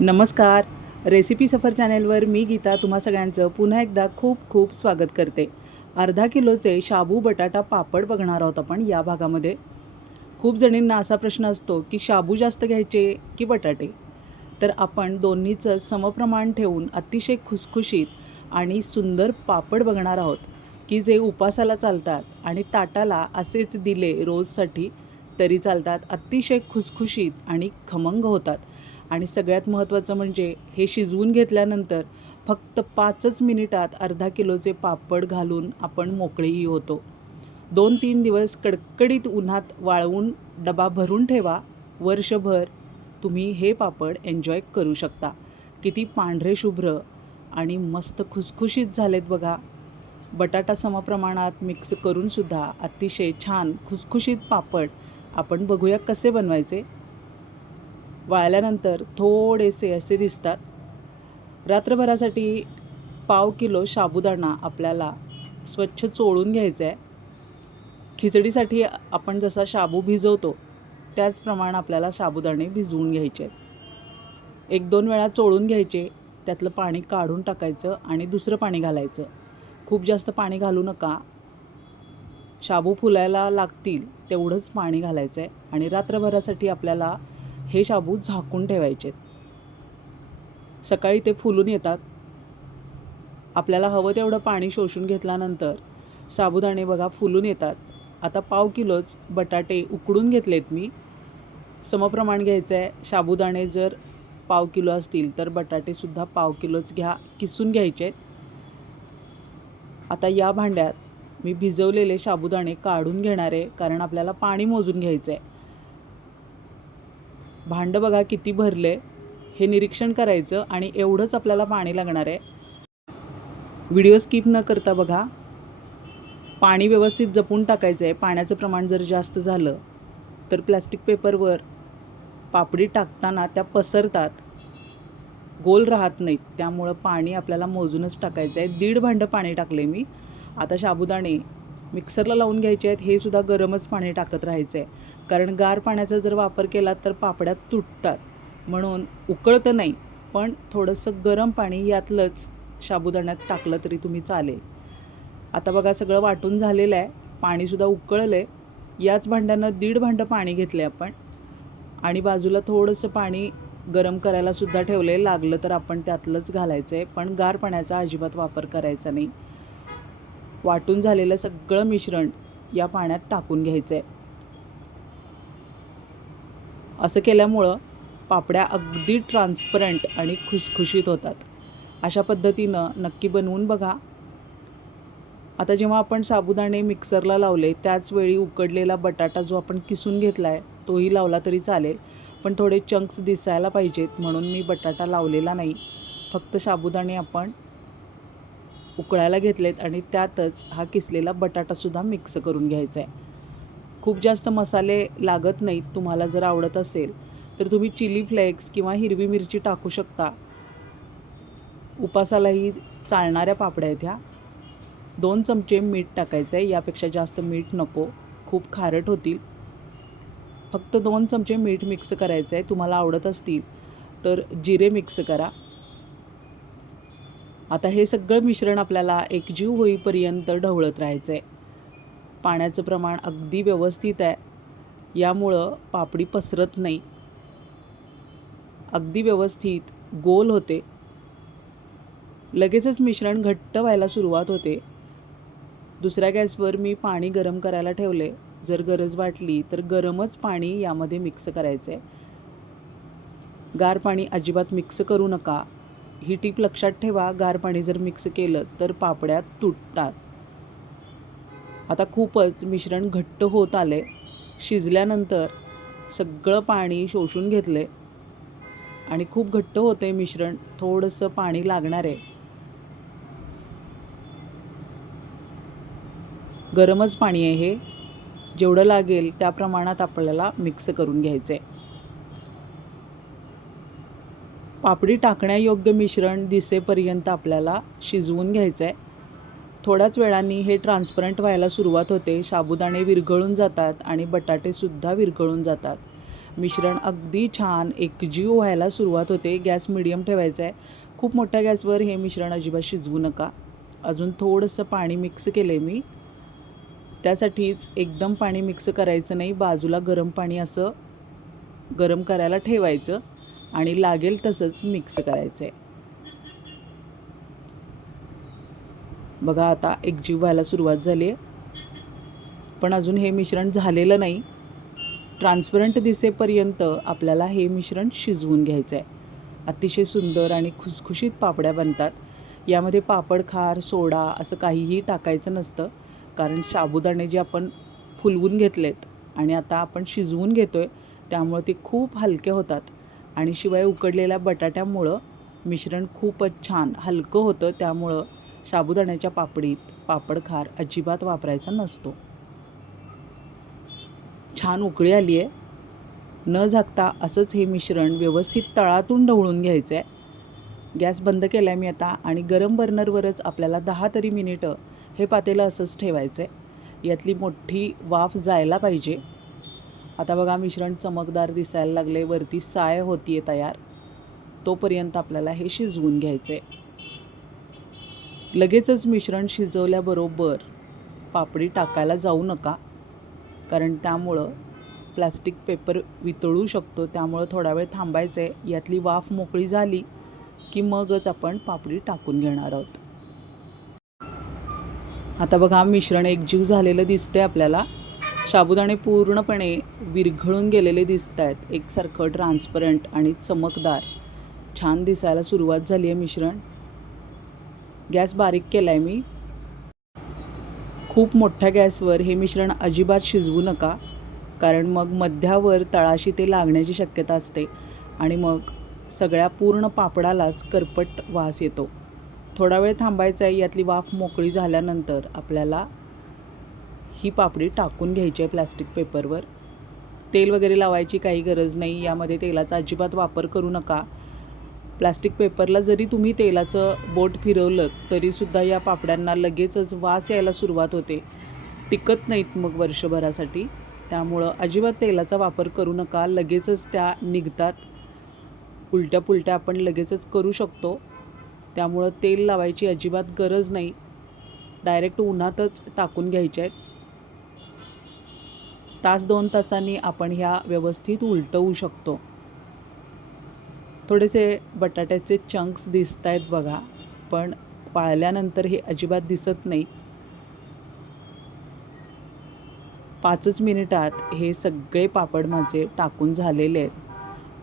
नमस्कार. रेसिपी सफर चॅनेलवर मी गीता तुम्हा सगळ्यांचं पुन्हा एकदा खूप खूप स्वागत करते. अर्धा किलोचे शाबू बटाटा पापड बघणार आहोत आपण या भागामध्ये. खूप जणींना असा प्रश्न असतो की शाबू जास्त घ्यायचे की बटाटे. तर आपण दोन्हीचं समप्रमाण ठेवून अतिशय खुसखुशीत आणि सुंदर पापड बघणार आहोत की जे उपासाला चालतात आणि ताटाला असेच दिले रोजसाठी तरी चालतात. अतिशय खुसखुशीत आणि खमंग होतात. आणि सगळ्यात महत्त्वाचं म्हणजे हे शिजवून घेतल्यानंतर फक्त 5च मिनिटात अर्धा किलोचे पापड घालून आपण मोकळीही होतो. 2-3 दिवस कडकडीत उन्हात वाळवून डबा भरून ठेवा. वर्षभर तुम्ही हे पापड एन्जॉय करू शकता. किती पांढरे शुभ्र आणि मस्त खुसखुशीत झालेत बघा. बटाटा समप्रमाणात मिक्स करूनसुद्धा अतिशय छान खुसखुशीत पापड आपण बघूया कसे बनवायचे. वाळल्यानंतर थोडेसे असे दिसतात. रात्रभरासाठी पाव किलो साबुदाणा आपल्याला स्वच्छ चोळून घ्यायचा आहे. खिचडीसाठी आपण जसा शाबू भिजवतो त्याचप्रमाणे आपल्याला साबुदाणे भिजवून घ्यायचे आहेत. 1-2 वेळा चोळून घ्यायचे. त्यातलं पाणी काढून टाकायचं आणि दुसरं पाणी घालायचं. खूप जास्त पाणी घालू नका. शाबू फुलायला लागतील तेवढंच पाणी घालायचं आहे आणि रात्रभरासाठी आपल्याला हे शाबू झाकून ठेवायचे. सकाळी ते फुलून येतात. आपल्याला हवं तेवढं पाणी शोषून घेतल्यानंतर साबुदाणे बघा फुलून येतात. आता पाव किलोच बटाटे उकडून घेतलेत मी. समप्रमाण घ्यायचं आहे. साबुदाणे जर पाव किलो असतील तर बटाटेसुद्धा पाव किलोच घ्या. किसून घ्यायचे आहेत. आता या भांड्यात मी भिजवलेले साबुदाणे काढून घेणार आहे कारण आपल्याला पाणी मोजून घ्यायचं आहे. भांडं बघा किती भरले हे निरीक्षण करायचं आणि एवढंच आपल्याला पाणी लागणार आहे. व्हिडिओ स्किप न करता बघा. पाणी व्यवस्थित जपून टाकायचं आहे. पाण्याचं प्रमाण जर जास्त झालं तर प्लॅस्टिक पेपरवर पापडी टाकताना त्या पसरतात, गोल राहत नाहीत. त्यामुळं पाणी आपल्याला मोजूनच टाकायचं आहे. 1.5 भांडं पाणी टाकले मी. आता साबुदाणे मिक्सरला लावून घ्यायचे आहेत. हे सुद्धा गरमच पाणी टाकत राहायचं आहे कारण गार पाण्याचा जर वापर केला तर पापड्या तुटतात. म्हणून उकळतं नाही पण थोडंसं गरम पाणी यातलंच साबुदाण्यात टाकलं तरी तुम्ही चालेल. आता बघा सगळं वाटून झालेलं आहे. पाणीसुद्धा उकळलं आहे. याच भांड्यानं 1.5 भांडं पाणी घेतले आपण आणि बाजूला थोडंसं पाणी गरम करायलासुद्धा ठेवलं आहे. लागलं तर आपण त्यातलंच घालायचं आहे पण गार पाण्याचा अजिबात वापर करायचा नाही. वाटून झालेलं सगळं मिश्रण या पाण्यात टाकून घ्यायचं आहे. असं केल्यामुळं पापड्या अगदी ट्रान्सपरंट आणि खुसखुशीत होतात. अशा पद्धतीनं नक्की बनवून बघा. आता जेव्हा आपण साबुदाणे मिक्सरला लावले त्याचवेळी उकडलेला बटाटा जो आपण किसून घेतला आहे तोही लावला तरी चालेल पण थोडे चंक्स दिसायला पाहिजेत म्हणून मी बटाटा लावलेला नाही. फक्त साबुदाणे आपण उकळायला घेतलेत आणि त्यातच हा किसलेला बटाटासुद्धा मिक्स करून घ्यायचा आहे. खूप जास्त मसाले लागत नाहीत. तुम्हाला जर आवडत असेल तर तुम्ही चिली फ्लेक्स किंवा हिरवी मिरची टाकू शकता. उपासालाही चालणाऱ्या पापड्या आहेत ह्या. 2 चमचे मीठ टाकायचं आहे. यापेक्षा जास्त मीठ नको, खूप खारट होतील. फक्त 2 चमचे मीठ मिक्स करायचं आहे. तुम्हाला आवडत असतील तर जिरे मिक्स करा. आता हे सगळं मिश्रण आपल्याला एकजीव होईपर्यंत ढवळत राहायचं आहे. पाण्याचं प्रमाण अगदी व्यवस्थित आहे. यामुळं पापडी पसरत नाही. अगदी व्यवस्थित गोल होते. लगेचच मिश्रण घट्ट व्हायला सुरुवात होते. दुसऱ्या गॅसवर मी पाणी गरम करायला ठेवले. जर गरज वाटली तर गरमच पाणी यामध्ये मिक्स करायचं आहे. गार पाणी अजिबात मिक्स करू नका. ही टीप लक्षात ठेवा. गार पाणी जर मिक्स केलं तर पापड्या तुटतात. आता खूपच मिश्रण घट्ट होत आले. शिजल्यानंतर सगळं पाणी शोषून घेतले आणि खूप घट्ट होते मिश्रण. थोडंसं पाणी लागणार आहे. गरमच पाणी आहे हे. जेवढं लागेल त्या प्रमाणात आपल्याला मिक्स करून घ्यायचं आहे. पापडी टाकण्यायोग्य मिश्रण दिसेपर्यंत आपल्याला शिजवून घ्यायचं आहे. थोड्याच वेळाने हे ट्रान्सपरंट व्हायला सुरुवात होते. साबुदाणे विरघळून जातात आणि बटाटेसुद्धा विरघळून जातात. मिश्रण अगदी छान एकजीव व्हायला सुरुवात होते. गॅस मिडियम ठेवायचा आहे. खूप मोठ्या गॅसवर हे मिश्रण अजिबात शिजवू नका. अजून थोडंसं पाणी मिक्स केलं आहे मी. त्यासाठीच एकदम पाणी मिक्स करायचं नाही, बाजूला गरम पाणी असं गरम करायला ठेवायचं आणि लागेल तसंच मिक्स करायचं आहे. बघा आता एकजीव व्हायला सुरुवात झाली आहे, पण अजून हे मिश्रण झालेलं नाही. ट्रान्सपरंट दिसेपर्यंत आपल्याला हे मिश्रण शिजवून घ्यायचं आहे. अतिशय सुंदर आणि खुसखुशीत पापड्या बनतात. यामध्ये पापड खार सोडा असं काहीही टाकायचं नसतं, कारण साबुदाणे जे आपण फुलवून घेतलेत आणि आता आपण शिजवून घेतो आहे त्यामुळे ते खूप हलके होतात आणि शिवाय उकडलेल्या बटाट्यामुळं मिश्रण खूपच छान हलकं होतं. त्यामुळं साबुदाण्याच्या पापडीत पापड खार अजिबात वापरायचा नसतो. छान उकळी आली आहे. न झाकता असंच हे मिश्रण व्यवस्थित तळातून ढवळून घ्यायचं आहे. गॅस बंद केला आहे मी आता आणि गरम बर्नरवरच आपल्याला 10 तरी मिनिटं हे पातेलं असंच ठेवायचं आहे. यातली मोठी वाफ जायला पाहिजे. आता बघा मिश्रण चमकदार दिसायला लागले, वरती साय होती आहे तयार. तोपर्यंत आपल्याला हे शिजवून घ्यायचं आहे. लगेचच मिश्रण शिजवल्याबरोबर पापडी टाकायला जाऊ नका, कारण त्यामुळं प्लास्टिक पेपर वितळू शकतो. त्यामुळं थोडा वेळ थांबायचं आहे. यातली वाफ मोकळी झाली की मगच आपण पापडी टाकून घेणार आहोत. आता बघा मिश्रण एकजीव झालेलं दिसतंय आपल्याला. साबुदाणे पूर्णपणे विरघळून गेलेले दिसत आहेत. एकसारखं ट्रान्सपरंट आणि चमकदार छान दिसायला सुरुवात झाली आहे मिश्रण. गॅस बारीक केला आहे मी. खूप मोठ्या गॅसवर हे मिश्रण अजिबात शिजवू नका, कारण मग मध्यावर तळाशी ते लागण्याची शक्यता असते आणि मग सगळ्या पूर्ण पापडालाच करपट वास येतो. थोडा वेळ थांबायचा आहे. यातली वाफ मोकळी झाल्यानंतर आपल्याला ही पापडी टाकून घ्यायची आहे प्लास्टिक पेपरवर. तेल वगैरे लावायची काही गरज नाही. यामध्ये तेलाचा अजिबात वापर करू नका. प्लास्टिक पेपरला जरी तुम्ही तेलाचं बोट फिरवलं तरीसुद्धा या पापड्यांना लगेचच वास यायला सुरुवात होते. टिकत नाहीत मग वर्षभरासाठी. त्यामुळं अजिबात तेलाचा वापर करू नका. लगेचच त्या निघतात. उलट्या पुलट्या आपण लगेचच करू शकतो. त्यामुळं तेल लावायची अजिबात गरज नाही. डायरेक्ट उन्हातच टाकून घ्यायच्या आहेत. तास 2 तासांनी आपण ह्या व्यवस्थित उलटवू शकतो. थोडेसे बटाट्याचे चंक्स दिसत आहेत बघा, पण वाळल्यानंतर हे अजिबात दिसत नाही. 5च मिनिटात हे सगळे पापड माझे टाकून झालेले आहेत.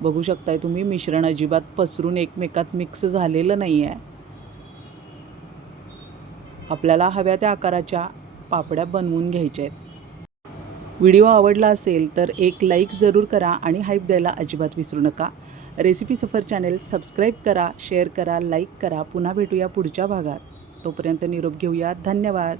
बघू शकताय तुम्ही, मिश्रण अजिबात पसरून एकमेकात मिक्स झालेलं नाही आहे. आपल्याला हव्या त्या आकाराच्या पापड्या बनवून घ्यायच्या आहेत. व्हिडिओ आवडला असेल तर एक लाईक जरूर करा आणि हाईप द्यायला अजिबात विसरू नका. रेसिपी सफर चॅनेल सबस्क्राईब करा, शेअर करा, लाईक करा. पुन्हा भेटूया पुढच्या भागात. तोपर्यंत निरोप घेऊया. धन्यवाद.